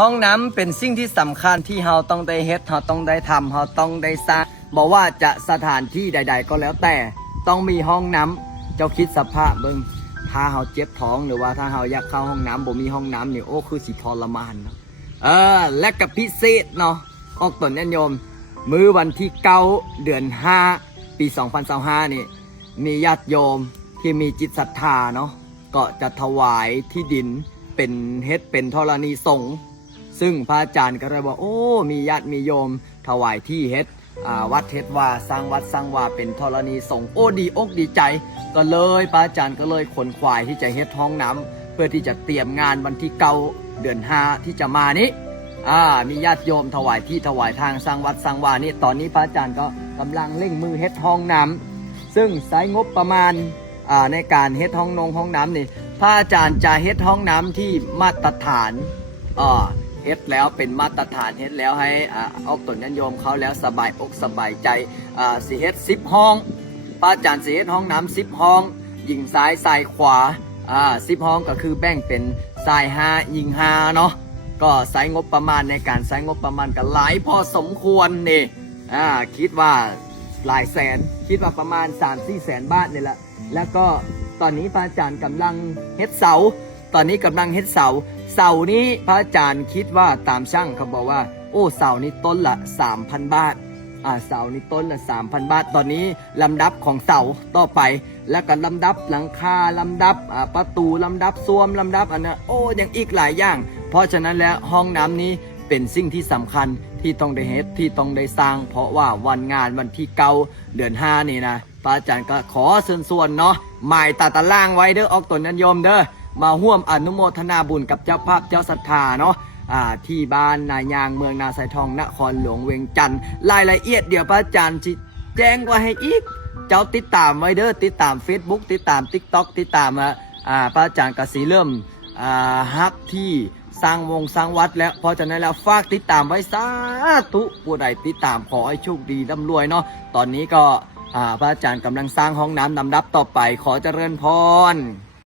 ห้องน้ำเป็นสิ่งที่สำคัญที่เราต้องได้เฮ็ดเราต้องได้ทำเราต้องได้สร้างบอกว่าจะสถานที่ใดๆก็แล้วแต่ต้องมีห้องน้ำเจ้าคิดสภาพเบิ่งถ้าเราเจ็บท้องหรือว่าถ้าเราอยากเข้าห้องน้ำบ่มีห้องน้ำนี่โอ้คือสิทรมานเนาะและกับพิเศษเนาะออกต้นโยมมื้อวันที่9เดือน5ปี2025นี่มีญาติโยมที่มีจิตศรัทธาเนาะก็จะถวายที่ดินเป็นเฮ็ดเป็นธรณีสงฆ์ซึ่งพระอาจารย์ก็เลยบอกโอ้มีญาติมีโยมถวายที่เฮ็ดวัดเฮ็ดว่าสร้างวัดสร้างว่าเป็นธรณีสงฆ์โอ้ดีอกดีใจก็เลยพระอาจารย์ก็เลยขนขวายที่จะเฮ็ดห้องน้ำเพื่อที่จะเตรียมงานวันที่9เดือน5ที่จะมานี้มีญาติโยมถวายที่ถวายทางสร้างวัดสร้างว่านี่ตอนนี้พระอาจารย์ก็กำลังเร่งมือเฮ็ดห้องน้ำซึ่งใช้งบประมาณในการเฮ็ดห้องน้ำนี่พระอาจารย์จะเฮ็ดห้องน้ำที่มาตรฐานเฮ็ดแล้วเป็นมาตรฐานเฮ็ดแล้วให้เอาตนญาติโยมเขาแล้วสบายอกสบายใจสิเฮ็ด10ห้องพระอาจารย์สิเฮ็ดห้องน้ำ10ห้องยิงซ้ายซ้ายขวา10ห้องก็คือแบ่งเป็นซ้าย5ยิง5เนาะก็ใช้งบประมาณในการใช้งบประมาณกันหลายพอสมควรนี่คิดว่าหลายแสนคิดว่าประมาณ 3-4 แสนบาทนี่แหละแล้วก็ตอนนี้พระอาจารย์กำลังเฮ็ดเสาตอนนี้กำลังเฮ็ดเสานี้พระอาจารย์คิดว่าตามช่างเขาบอกว่าโอ้เสานี้ต้นละ 3,000 บาทเสานี้ต้นละ 3,000 บาทตอนนี้ลำดับของเสาต่อไปแล้วก็ลำดับหลังคาลำดับประตูลำดับซ่วมลำดับอันนั้นโอ้ยังอีกหลายอย่างเพราะฉะนั้นแล้วห้องน้ำนี้เป็นสิ่งที่สำคัญที่ต้องได้เฮ็ดที่ต้องได้สร้างเพราะว่าวันงานวันที่9เดือน5นี่นะพระอาจารย์ก็ขอเชิญชวนเนาะหมายตาตะล่างไว้เด้อออกตนโยมเด้อมาร่วมอนุโมทนาบุญกับเจ้าภาพเจ้าศรัทธาเนาะที่บ้านนายางเมืองนาไซทองนครหลวงเวียงจันทร์รายละเอียดเดี๋ยวพระอาจารย์แจ้งไว้ให้อีกเจ้าติดตามไว้เด้อติดตาม Facebook ติดตาม TikTok ติดตามพระอาจารย์กสิเริ่มฮักที่สร้างวงสร้างวัดแล้วเพราะฉะนั้นแล้วฝากติดตามไว้สาธุผู้ใดติดตามขอให้โชคดีร่ำรวยเนาะตอนนี้ก็พระอาจารย์กำลังสร้างห้องน้ำลำดับต่อไปขอเจริญพร